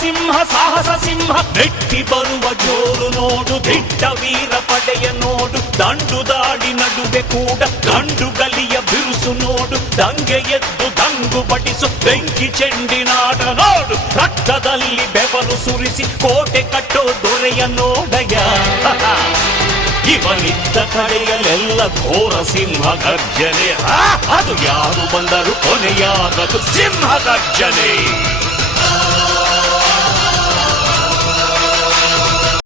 ಸಿಂಹ ಸಾಹಸ ಸಿಂಹ ನೆಟ್ಟಿ ಬರುವ ಜೋರು ನೋಡು ದಿಟ್ಟ ವೀರ ಪಡೆಯ ನೋಡು ದಂಡು ದಾಡಿ ನಡುವೆ ಕೂಡ ಗಂಡು ಗಲಿಯ ಬಿರುಸು ನೋಡು ದಂಗೆ ಎದ್ದು ದಂಗು ಬಡಿಸು ಬೆಂಕಿ ಚೆಂಡಿನಾಟ ನೋಡು ರಕ್ತದಲ್ಲಿ ಬೆವರು ಸುರಿಸಿ ಕೋಟೆ ಕಟ್ಟೋ ದೊರೆಯ ನೋಡಯ ಇವನಿದ್ದ ಕಡೆಯಲ್ಲೆಲ್ಲ ಘೋರ ಸಿಂಹ ಗರ್ಜನೆ ಅದು ಯಾರು ಬಂದರು ಕೊನೆಯಾಗದು ಸಿಂಹ ಗರ್ಜನೆ